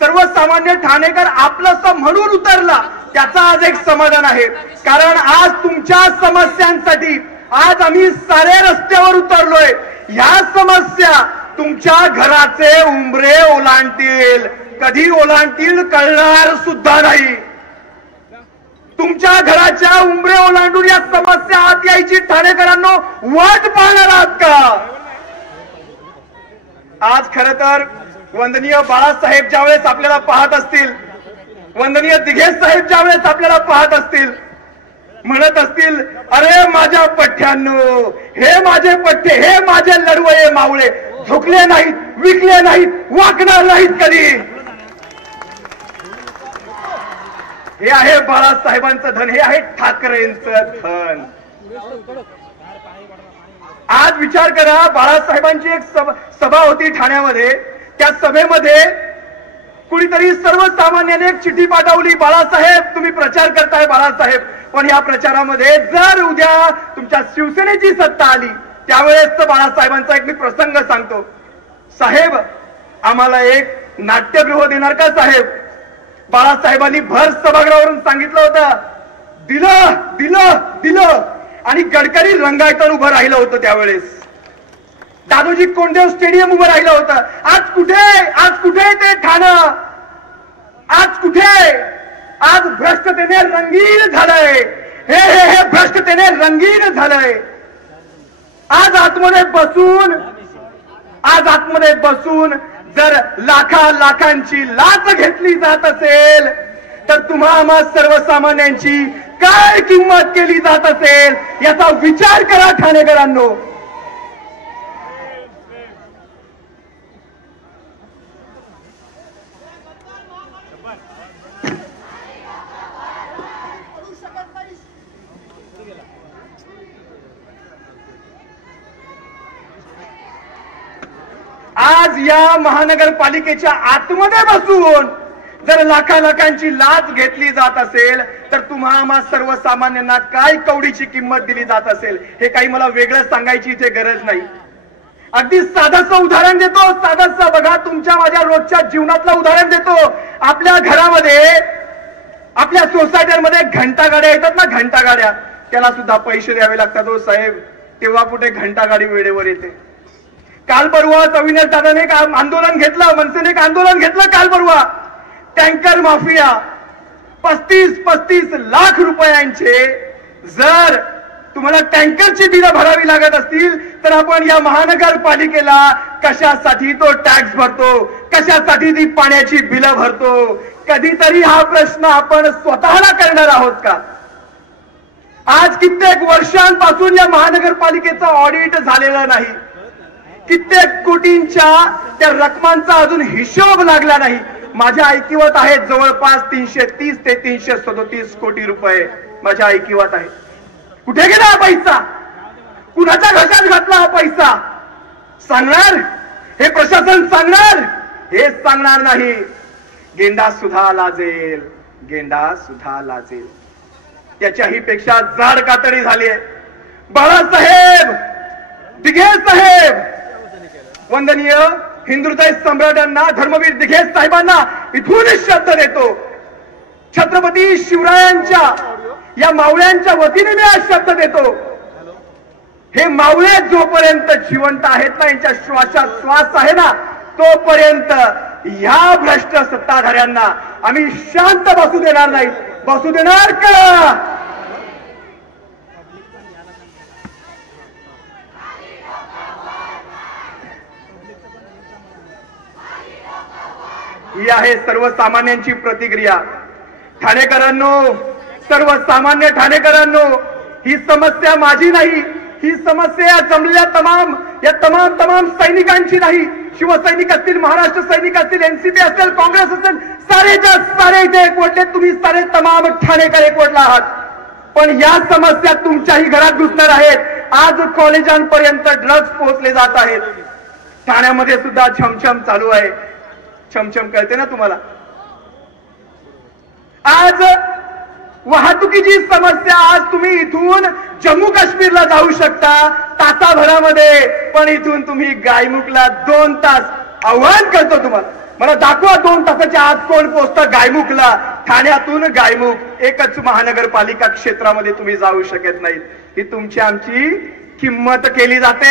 सर्वसामान्य ठाणेकर आपलंसं म्हणून उतरला त्याचा आज एक समाधान आहे। कारण आज तुमच्या समस्यांसाठी आज आम्ही सारे रस्त्यावर उतरलोय। ह्या समस्या तुमच्या घराचे उंबरे ओलांडतील, कधी ओलांडतील कळणार सुद्धा नाही। तुमच्या घराच्या उंबरे ओलांडून या समस्या आत यायची ठाणेकरांनो वाट पाहणार आहात का? आज खरं तर वंदनीय बाळासाहेब ज्यावेळेस आपल्याला पाहत असतील, वंदनीय दिघे साहेब ज्यावेळेस आपल्याला पाहत असतील, म्हणत असतील, अरे माझ्या पठ्यांनो, हे माझे पठ्ठे, हे माझे लढवये मावळे झुकले नाहीत, विकले नाहीत, वाकणार नाहीत कधी। हे आहे बाळासाहेबांचं धन, हे आहे ठाकरेंचं धन। आज विचार करा, बाळासाहेबांची एक सभा होती ठाण्यामध्ये। त्या सभेमध्ये कुणीतरी सर्वसामान्याने एक चिठ्ठी पाठवली, बाळासाहेब तुम्ही प्रचार करताय बाळासाहेब, पण या प्रचारामध्ये जर उद्या तुमच्या शिवसेनेची सत्ता आली त्यावेळेस बाळासाहेबांचा एक मी प्रसंग सांगतो। साहेब आम्हाला एक नाट्यगृह देणार का साहेब? बाळासाहेबांनी भर सभागृहावरून सांगितलं होतं, दिलं दिलं दिलं। आणि गडकरी रंगायतन उभं राहिलं होतं त्यावेळेस, दादोजी कोंडदेव स्टेडियम उभं राहिलं होतं। आज कुठे ते ठाणं? आज कुठे? आज भ्रष्टतेने रंगीन झालंय, हे भ्रष्टतेने रंगीन झालंय। आज आतमध्ये बसून जर लाखांची लाच घेतली जात असेल तर तुम्हा सर्वसामान्यांची काय किंमत केली जात असेल याचा विचार करा ठाणेकरांनो। आज या महानगरपालिकेच्या आतमध्ये बसून जर लाखांची लाच घेतली जात असेल तर तुम्हा सर्वसामान्यांना काय कवडीची किंमत दिली जात असेल हे काही मला वेगळं सांगायची इथे गरज नाही। अगदी साधंसं उदाहरण देतो, साधंसं बघा, तुमच्या माझ्या रोजच्या जीवनातलं उदाहरण देतो। आपल्या घरामध्ये, आपल्या सोसायटीमध्ये घंटागाड्या येतात ना, घंटागाड्या, त्याला सुद्धा पैसे द्यावे लागतात हो साहेब, तेव्हा कुठे घंटागाडी वेळेवर येते। काल परवा अविनाश दादाने एक आंदोलन घेतलं, मनसेने एक आंदोलन घेतलं काल परवा, टँकर माफिया 35 लाख रुपयांचे जर तुम्हाला टँकरची बिलं भरावी लागत असतील तर आपण या महानगरपालिकेला कशासाठी तो टॅक्स भरतो, कशासाठी ती पाण्याची बिलं भरतो? कधीतरी हा प्रश्न आपण स्वतःला करणार आहोत का? आज कित्येक वर्षांपासून या महानगरपालिकेचा ऑडिट झालेला नाही, कित्येक कोटींच्या त्या रकमांचा अजून हिशोब लागला नाही। माझ्या ऐकिवात आहे जवळपास 330 ते 337 कोटी रुपये माझ्या ऐकिवात आहे। कुठे गेला हा पैसा? कुणाच्या घशात घातला हा पैसा? सांगणार हे प्रशासन? सांगणार? हे सांगणार नाही। गेंडा सुद्धा लाजेल, गेंडा सुद्धा लाजेल। त्याच्याही पेक्षा जाड कातडी झाली आहे। बाळासाहेब, दिघे साहेब, वंदनीय हिंदुहृदय सम्राटांना, धर्मवीर दिघे साहेबांना इथून शब्द देतो, छत्रपती शिवरायांच्या या मावळ्यांच्या वतीने मी आज शब्द देतो, हे मावळे जोपर्यंत जिवंत आहेत ना, यांच्या श्वासात श्वास आहे ना, तोपर्यंत या भ्रष्ट सत्ताधाऱ्यांना आम्ही शांत बसू देणार नाही। बसू देणार का? ही आहे सर्वसामान्यांची प्रतिक्रिया। ठाणेकरांनो, सर्वसामान्य ठाणेकरांनो, ही समस्या माझी नाही, ही समस्या जमलेल्या तमाम सैनिकांची नाही। शिवसैनिक असतील, महाराष्ट्र सैनिक असतील, एनसीपी असेल, काँग्रेस असेल, सारेच्या सारे इथे एकवटले, तुम्ही सारे तमाम ठाणेकर एकवटला आहात। पण या समस्या तुमच्याही घरात घुसणार आहेत। आज कॉलेजांपर्यंत ड्रग्ज पोहोचले जात आहेत। ठाण्यामध्ये सुद्धा छमछम चालू आहे। छमछम कळते ना तुम्हाला? आज वाहतुकीची समस्या, आज तुम्ही इथून जम्मू काश्मीरला जाऊ शकता तासाभरामध्ये, पण इथून तुम्ही गायमुखला 2 तास, आव्हान करतो तुम्हाला, मला दाखवा 2 तासाच्या आत कोण पोहोचतं गायमुखला. ठाण्यातून गायमुख एकच महानगरपालिका क्षेत्रामध्ये तुम्ही जाऊ शकत नाहीत. ही तुमची आमची किंमत केली जाते.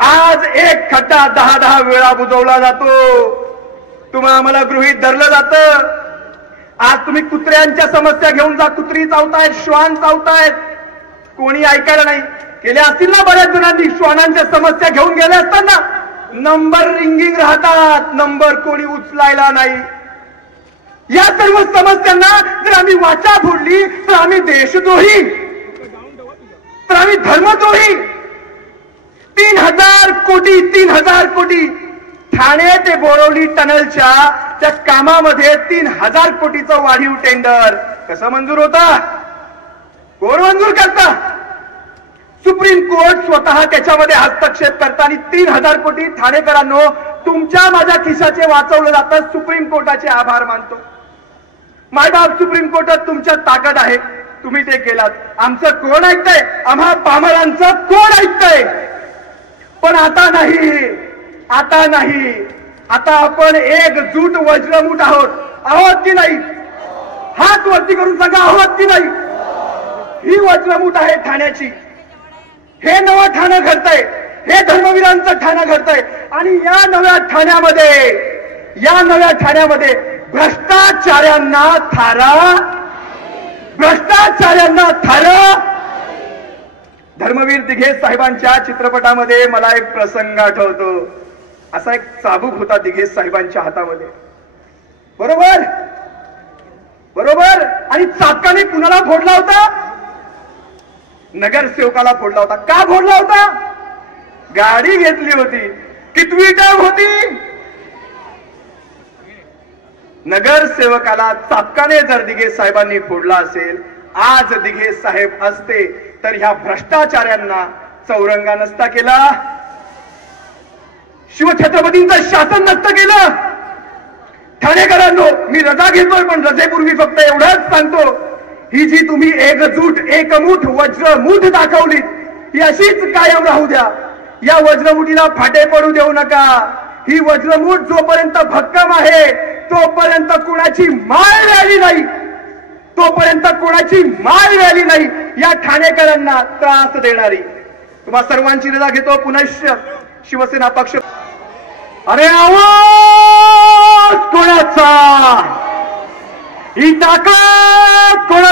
आज एक खड्डा 10 वेळा बुजवला जातो. तुम्हाला आम्हाला गृहीत धरलं जातं. आज तुम्ही कुत्र्यांच्या समस्या घेऊन जा. कुत्री चावतायत, श्वान चावतायत, कोणी ऐकायला नाही. गेल्या असतील ना बऱ्याच जणांनी श्वानांच्या समस्या घेऊन गेले असताना नंबर रिंगिंग राहतात, नंबर कोणी उचलायला नाही. या सर्व समस्यांना जर आम्ही वाचा फोडली तर आम्ही देशद्रोही, तर आम्ही धर्मद्रोही. 3,000 कोटी ठाणे ते बोरवली टनलच्या त्या कामामध्ये 3,000 कोटीचं वाढीव टेंडर कसं मंजूर होता? कोण मंजूर करता? सुप्रीम कोर्ट स्वतः त्याच्यामध्ये हस्तक्षेप करताना 3,000 कोटी ठाणेकरांनो तुमच्या माझ्या खिशाचे वाचवलं जातं. सुप्रीम कोर्टाचे आभार मानतो. मायबाप सुप्रीम कोर्टात तुमच्या ताकद आहे, तुम्ही ते केलात. आमचं कोण ऐकतंय? आम्हा पामरांचं कोण ऐकतंय? पण आता नाही, आता नाही. आता आपण एकजूट वज्रमूठ आहोत की नाही? हात वरती करून सांगा, आहोत की नाही? ही वज्रमूठ आहे ठाण्याची. हे नवं ठाणं घडतंय, हे धर्मवीरांचं ठाणं घडतंय. आणि या नव्या ठाण्यामध्ये भ्रष्टाचार्यांना थारा. धर्मवीर दिघे साहेबांच्या चित्रपटामध्ये मला एक प्रसंग आठवतो. असा एक चाबूक होता दिघे साहेबांच्या हातामध्ये, बरोबर बरोबर. आणि चाबकाने कुणाला फोडला होता? नगरसेवकाला फोडला होता. का फोडला होता? गाडी घेतली होती. कितवी टर्म होती? नगरसेवकाला चाबकाने जर दिघे साहेबांनी फोडला असेल, आज दिघे साहेब असते तर ह्या भ्रष्टाचार्यांना चौरंगा नसता केला, शिवछत्रपतींचं शासन नसतं केलं. ठाणेकरांनो, मी रजा घेतोय, पण रजेपूर्वी फक्त एवढंच सांगतो, ही जी तुम्ही एकजूट एकमुठ वज्रमूठ दाखवलीत, ही अशीच कायम राहू द्या. या वज्रमुठीला फाटे पडू देऊ नका. ही वज्रमूठ जोपर्यंत भक्कम आहे तोपर्यंत कुणाची माळ मिळाली नाही, तोपर्यंत कोणाची माळ मिळाली नाही या ठाणेकरांना त्रास देणारी. तुम्हा सर्वांची रजा घेतो. पुनश्च शिवसेना पक्ष. अरे आवाज कोणाचा? ही ताकद कोणाची?